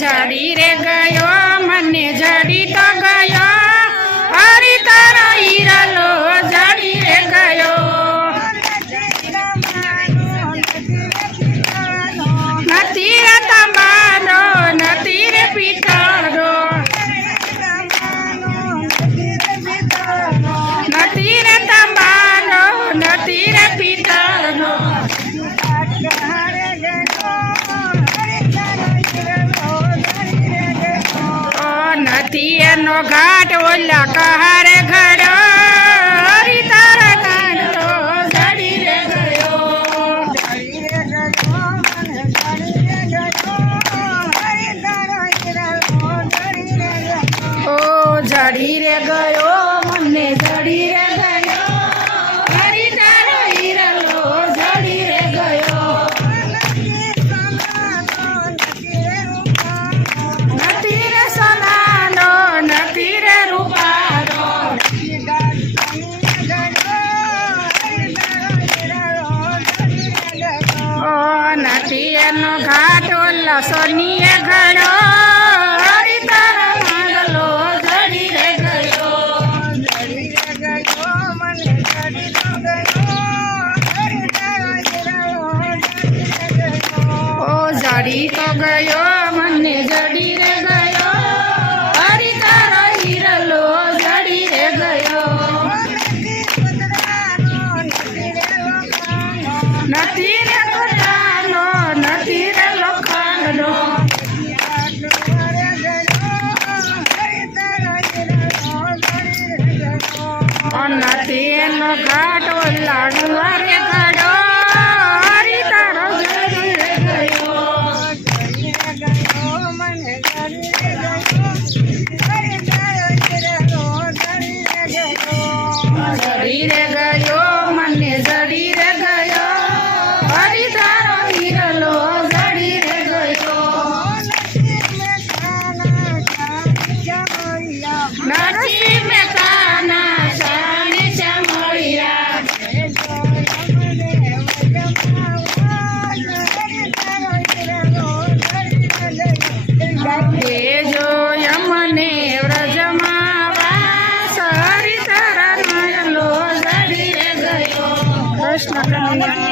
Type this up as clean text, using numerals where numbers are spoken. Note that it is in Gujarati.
જડી રે ગયો મને જડી તો ગયો હરી તારો હીરાલો જડી રે ગયો નથી રે તમારો નથી રે પિતારો નથી રે તમારો નથી રે પિતારો નથી એનો ઘાટ ઓલા કહારે ઘડો હરી તારા કાંડો જડી રે ગયો ઓ જડી રે ગયો મને જડી રે ગયો હરી તારો હીરાલો જડી રે ગયો નથી રે સોનાનો નથી રે રૂપારો ઓ નથી એનો ઘાટ ઓલો સોનીએ ઘડો હરી તારા માંગલો જડી રે ગયો ઓ જડી તો ગયો મને જડી રે ગયો હરી તારો હીરાલો જડી રે ગયો નથી રે કુટાનો નથી રે લોખંડનો નથી એનો ઘાટ ઓલા ડુંગરે ઘડો હરી તારો જડી રે ગયો જડી રે ગયો મને જડી રે ગયો હરી તારો હીરાલો જડી રે ગયો નથી મેં કાના સાની ચમળિયા દેજો યમને વ્રજમાં વાસ હરી તારા નયલો જડી રે ગયો કૃષ્ણ કનૈયા